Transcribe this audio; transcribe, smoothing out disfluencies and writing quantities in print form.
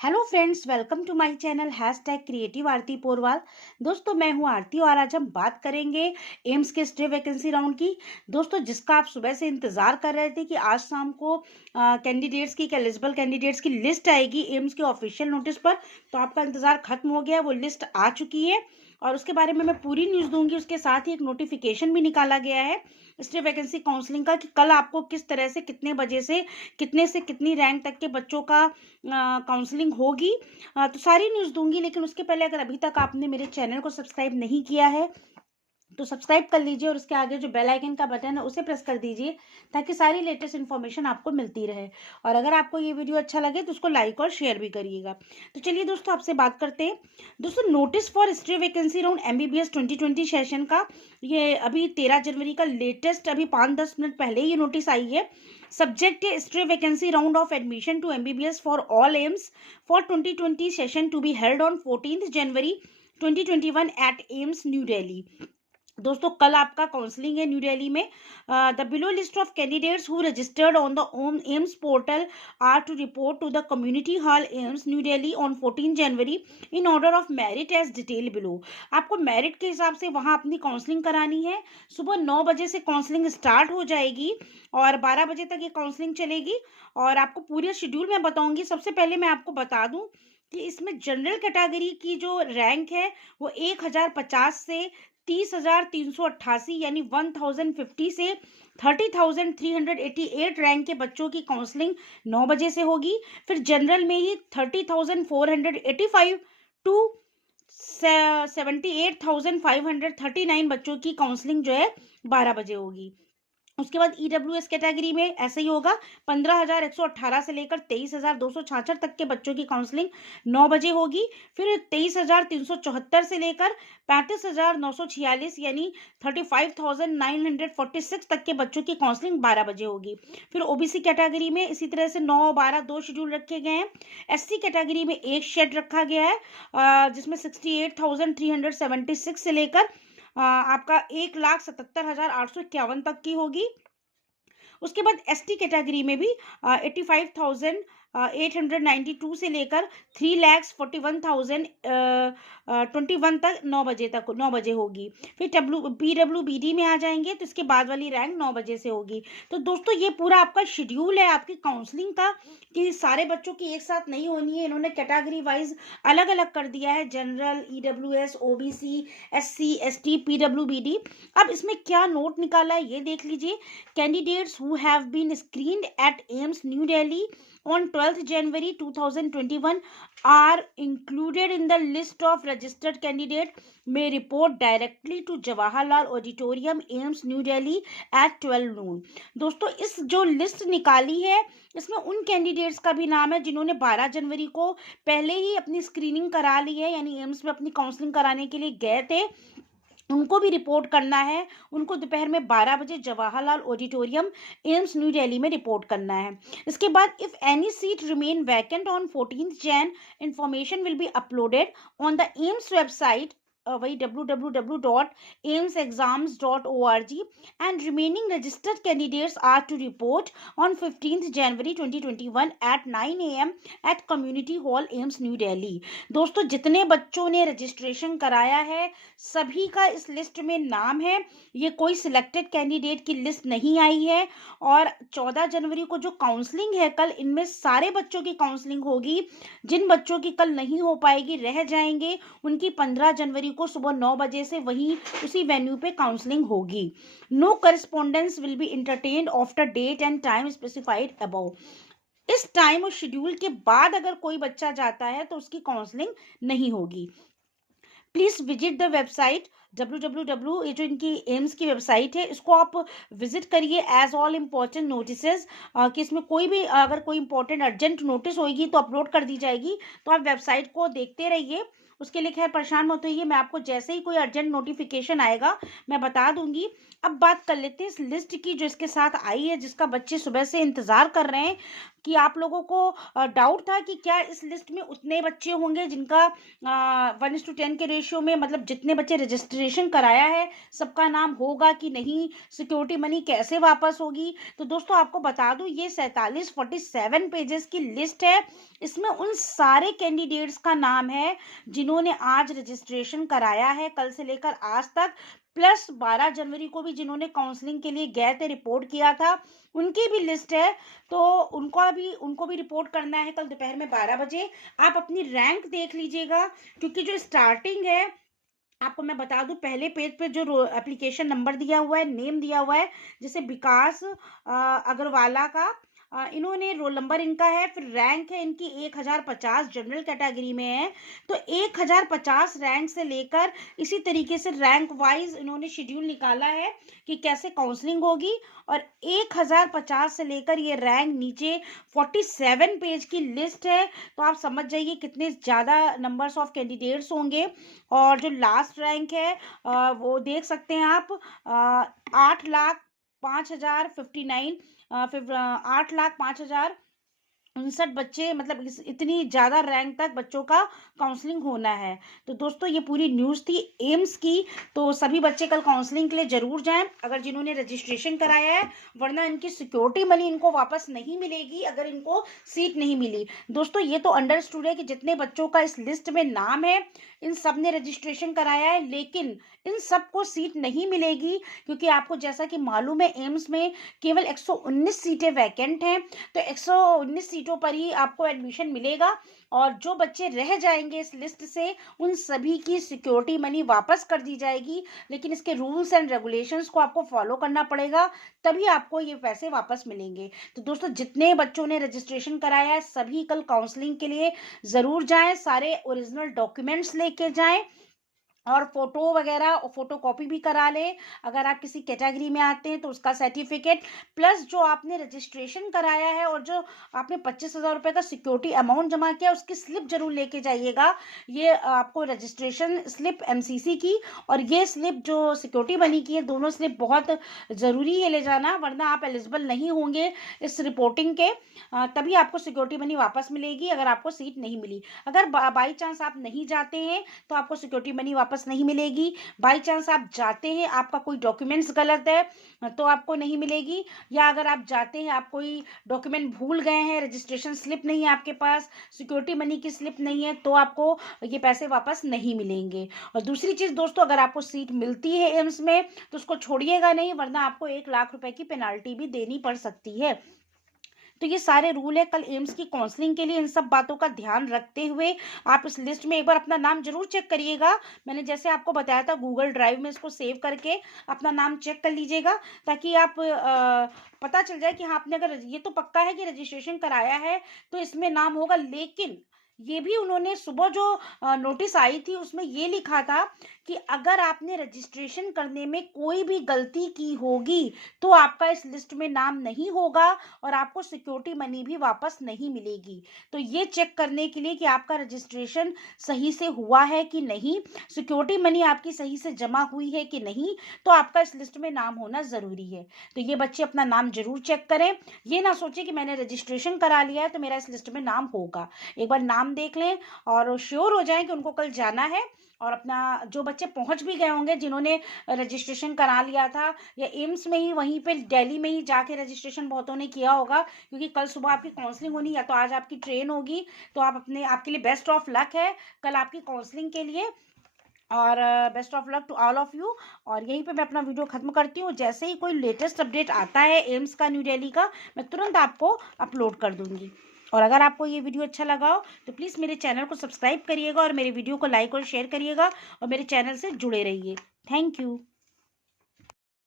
Hello friends, welcome to my channel #creative Aarti Porwal. दोस्तों, मैं हूं आरती और आज हम बात करेंगे एम्स के स्टे वैकेंसी राउंड की। दोस्तों, जिसका आप सुबह से इंतजार कर रहे थे कि आज शाम को कैंडिडेट्स की एलिजिबल कैंडिडेट्स की लिस्ट आएगी एम्स के ऑफिशियल नोटिस पर, तो आपका इंतजार खत्म हो गया। वो लिस्ट आ चुकी है और उसके बारे में मैं पूरी न्यूज़ दूंगी। उसके साथ ही एक नोटिफिकेशन भी निकाला गया है स्टे वैकेंसी काउंसलिंग का कि कल आपको किस तरह से कितने बजे से कितनी रैंक तक के बच्चों का काउंसलिंग होगी। तो सारी न्यूज़ दूंगी, लेकिन उसके पहले अगर अभी तक आपने मेरे चैनल को सब्सक्राइब नहीं किया है तो सब्सक्राइब कर लीजिए और उसके आगे जो बेल आइकन का बटन है उसे प्रेस कर दीजिए ताकि सारी लेटेस्ट इन्फॉर्मेशन आपको मिलती रहे। और अगर आपको ये वीडियो अच्छा लगे तो उसको लाइक और शेयर भी करिएगा। तो चलिए दोस्तों, आपसे बात करते हैं। दोस्तों, notice for stay vacancy round MBBS 2020 session का ये अभी 13 जनवरी का लेटेस्ट, अभी 5-10 मिनट पहले ये नोटिस आई है। सब्जेक्ट है stay vacancy round off admission to MBBS for all AIIMS for 2020 session to be held on 14 January 2021 at AIIMS New Delhi. दोस्तों, कल आपका काउंसलिंग है न्यू दिल्ली में। The below list of candidates who registered on the AIIMS portal are to report to the community hall AIIMS New Delhi on 14 January in order of merit as detail below. आपको merit के हिसाब से वहां अपनी काउंसलिंग करानी है। सुबह 9 बजे से काउंसलिंग स्टार्ट हो जाएगी और 12 बजे तक ये काउंसलिंग चलेगी। और आपको पूरा शेड्यूल मैं बताऊंगी। सबसे पहले मैं आपको बता दूं कि इसमें जनरल कैटेगरी की जो रैंक है वो 1050 से 30,388 यानी 1050 से 30,388 रैंक के बच्चों की काउंसलिंग 9 बजे से होगी। फिर जनरल में ही 30,485 टू 78,539 बच्चों की काउंसलिंग जो है 12 बजे होगी। उसके बाद EWS कैटेगरी में ऐसे ही होगा। 15,118 से लेकर 23,266 तक के बच्चों की काउंसलिंग 9 बजे होगी। फिर 23,374 से लेकर 35,946 यानी 35,946 तक के बच्चों की काउंसलिंग 12 बजे होगी। फिर OBC कैटेगरी में इसी तरह से 9-12 2 शेड्यूल रखे गए हैं। SC कैटेगरी में एक शेड रखा गया है जिसमें 68,376 से लेकर आपका 1,77,851 तक की होगी। उसके बाद ST कैटेगरी में भी 85,892 से लेकर 3,41,021 तक 9 बजे होगी। फिर PWBD में आ जाएंगे तो इसके बाद वाली रैंक 9 बजे से होगी। तो दोस्तों, ये पूरा आपका शेड्यूल है आपकी काउंसलिंग का कि सारे बच्चों की एक साथ नहीं होनी है। इन्होंने कैटेगरी वाइज अलग अलग कर दिया है, general, EWS, OBC, SC, ST, PWBD। अब इसमें क्या नोट निकाला है ये देख लीजिए। Candidates who have been screened at AIIMS New Delhi on 12th January 2021 are included in the list of registered candidate may report directly to Jawaharlal Auditorium AIIMS New Delhi at 12 noon। दोस्तों, इस जो list निकाली है इसमें उन candidates का भी नाम है जिन्होंने 12 जनवरी को पहले ही अपनी स्क्रीनिंग करा ली है, यानी एम्स में अपनी काउंसलिंग कराने के लिए गए थे, उनको भी रिपोर्ट करना है। उनको दोपहर में 12 बजे जवाहरलाल ऑडिटोरियम एम्स न्यू दिल्ली में रिपोर्ट करना है। इसके बाद if any seat remain vacant on 14 Jain information will be uploaded on the AIIMS website, वही www.aimsexams.org and remaining registered candidates are to report on 15th January 2021 at 9 AM at Community Hall AIIMS New Delhi। दोस्तों, जितने बच्चों ने registration कराया है सभी का इस लिस्ट में नाम है। ये कोई सिलेक्टेड कैंडिडेट की लिस्ट नहीं आई है। और 14 जनवरी को जो काउंसलिंग है कल, इनमें सारे बच्चों की काउंसलिंग होगी। जिन बच्चों की कल नहीं हो पाएगी, रह जाएंगे, उनकी 15 जनवरी को सुबह 9 बजे से वहीं उसी वेन्यू पे काउंसलिंग होगी। No correspondence will be entertained after date and time specified above. इस टाइम और शेड्यूल के बाद अगर कोई बच्चा जाता है तो उसकी काउंसलिंग नहीं होगी। Please visit the website www, ये जो इनकी एम्स की वेबसाइट है इसको आप विजिट करिए एज ऑल इम्पोर्टेंट नोटिसेस, कि इसमें कोई भी अगर कोई इंपॉर्टेंट अर्जेंट नोटिस होगी तो अपलोड कर दी जाएगी। तो आप वेबसाइट को देखते रहिए। उसके लिए खैर परेशान मत होइए, मैं आपको जैसे ही कोई अर्जेंट नोटिफिकेशन आएगा मैं बता दूंगी। अब बात कर लेते हैं इस लिस्ट की जो इसके साथ आई है, जिसका बच्चे सुबह से इंतजार कर रहे हैं कि आप लोगों को डाउट था कि क्या इस लिस्ट में उतने बच्चे होंगे जिनका 1:10 के रेशियो में, मतलब जितने बच्चे रजिस्ट्रेशन रजिस्ट्रेशन कराया है सबका नाम होगा कि नहीं, सिक्योरिटी मनी कैसे वापस होगी। तो दोस्तों आपको बता दूं ये 47 पेजेस की लिस्ट है। इसमें उन सारे कैंडिडेट्स का नाम है जिन्होंने आज रजिस्ट्रेशन कराया है कल से लेकर आज तक, प्लस 12 जनवरी को भी जिन्होंने काउंसलिंग के लिए गए थे, रिपोर्ट किया था, उनकी भी लिस्ट है। तो उनको भी रिपोर्ट करना है कल दोपहर में 12 बजे। आप अपनी रैंक देख लीजिएगा, क्योंकि जो स्टार्टिंग है आपको मैं बता दूं, पहले पेज पे जो एप्लीकेशन नंबर दिया हुआ है, नेम दिया हुआ है, जैसे विकास अग्रवाला का, इन्होंने रोल नंबर इनका है, फिर रैंक है इनकी 1050 जनरल कैटेगरी में है। तो 1050 रैंक से लेकर इसी तरीके से रैंक वाइज इन्होंने शेड्यूल निकाला है कि कैसे काउंसलिंग होगी। और 1050 से लेकर ये रैंक नीचे 47 पेज की लिस्ट है। तो आप समझ जाइए कितने ज़्यादा नंबर्स ऑफ कैंडिडेट्स होंगे। और जो लास्ट रैंक है वो देख सकते हैं आप, 8,05,059, 8,05,059 बच्चे, मतलब इतनी ज़्यादा रैंक तक बच्चों का काउंसलिंग होना है। तो दोस्तों ये पूरी न्यूज़ थी एम्स की। तो सभी बच्चे कल काउंसलिंग के लिए ज़रूर जाएं अगर जिन्होंने रजिस्ट्रेशन कराया है, वरना इनकी सिक्योरिटी मनी इनको वापस नहीं मिलेगी अगर इनको सीट नहीं मिली। दोस्तों ये तो अंडरस्टूड है कि जितने बच्चों का इस लिस्ट में नाम है इन सब ने रजिस्ट्रेशन कराया है, लेकिन इन सबको सीट नहीं मिलेगी, क्योंकि आपको जैसा कि मालूम है एम्स में केवल 119 सीटें वैकेंट हैं। तो 119 सीटों पर ही आपको एडमिशन मिलेगा, और जो बच्चे रह जाएंगे इस लिस्ट से उन सभी की सिक्योरिटी मनी वापस कर दी जाएगी। लेकिन इसके रूल्स एंड रेगुलेशंस को आपको फॉलो करना पड़ेगा, तभी आपको ये पैसे वापस मिलेंगे। तो दोस्तों जितने बच्चों ने रजिस्ट्रेशन कराया है सभी कल काउंसलिंग के लिए ज़रूर जाएं, सारे ओरिजिनल डॉक्यूमेंट्स लेके जाएं, और फोटो वगैरह फोटो कॉपी भी करा लें। अगर आप किसी कैटेगरी में आते हैं तो उसका सर्टिफिकेट, प्लस जो आपने रजिस्ट्रेशन कराया है और जो आपने 25,000 रुपये का सिक्योरिटी अमाउंट जमा किया उसकी स्लिप जरूर लेके जाइएगा। ये आपको रजिस्ट्रेशन स्लिप एमसीसी की और ये स्लिप जो सिक्योरिटी मनी की है, दोनों स्लिप बहुत ज़रूरी है ले जाना, वरना आप एलिजिबल नहीं होंगे इस रिपोर्टिंग के। तभी आपको सिक्योरिटी मनी वापस मिलेगी अगर आपको सीट नहीं मिली। अगर बाई चांस आप नहीं जाते हैं तो आपको सिक्योरिटी मनी वापस नहीं मिलेगी। बाई चांस आप जाते हैं, आपका कोई डॉक्यूमेंट्स गलत है तो आपको नहीं मिलेगी, या अगर आप जाते हैं आप कोई डॉक्यूमेंट भूल गए हैं, रजिस्ट्रेशन स्लिप नहीं है आपके पास, सिक्योरिटी मनी की स्लिप नहीं है, तो आपको ये पैसे वापस नहीं मिलेंगे। और दूसरी चीज़ दोस्तों, अगर आपको सीट मिलती है एम्स में तो उसको छोड़िएगा नहीं, वरना आपको 1,00,000 रुपए की पेनाल्टी भी देनी पड़ सकती है। तो ये सारे रूल है कल एम्स की काउंसलिंग के लिए। इन सब बातों का ध्यान रखते हुए आप इस लिस्ट में एक बार अपना नाम जरूर चेक करिएगा। मैंने जैसे आपको बताया था गूगल ड्राइव में इसको सेव करके अपना नाम चेक कर लीजिएगा, ताकि आप पता चल जाए कि हाँ आपने, अगर ये तो पक्का है कि रजिस्ट्रेशन कराया है तो इसमें नाम होगा। लेकिन ये भी उन्होंने सुबह जो नोटिस आई थी उसमें ये लिखा था कि अगर आपने रजिस्ट्रेशन करने में कोई भी गलती की होगी तो आपका इस लिस्ट में नाम नहीं होगा और आपको सिक्योरिटी मनी भी वापस नहीं मिलेगी। तो ये चेक करने के लिए कि आपका रजिस्ट्रेशन सही से हुआ है कि नहीं, सिक्योरिटी मनी आपकी सही से जमा हुई है कि नहीं, तो आपका इस लिस्ट में नाम होना ज़रूरी है। तो ये बच्चे अपना नाम जरूर चेक करें। ये ना सोचे कि मैंने रजिस्ट्रेशन करा लिया है तो मेरा इस लिस्ट में नाम होगा। एक बार नाम देख लें और श्योर हो जाएं कि उनको कल जाना है। और अपना जो बच्चे पहुंच भी गए होंगे जिन्होंने रजिस्ट्रेशन करा लिया था, या एम्स में ही वहीं पे दिल्ली में ही जाके रजिस्ट्रेशन बहुतों ने किया होगा, क्योंकि कल सुबह आपकी काउंसलिंग होनी, या तो आज आपकी ट्रेन होगी। तो आप आपके लिए बेस्ट ऑफ लक है कल आपकी काउंसलिंग के लिए, और best of luck to all of you. और यहीं पे मैं अपना वीडियो खत्म करती हूँ। जैसे ही कोई लेटेस्ट अपडेट आता है एम्स का न्यू दिल्ली का, मैं तुरंत आपको अपलोड कर दूंगी। और अगर आपको ये वीडियो अच्छा लगा हो तो प्लीज़ मेरे चैनल को सब्सक्राइब करिएगा और मेरे वीडियो को लाइक और शेयर करिएगा और मेरे चैनल से जुड़े रहिए। Thank you.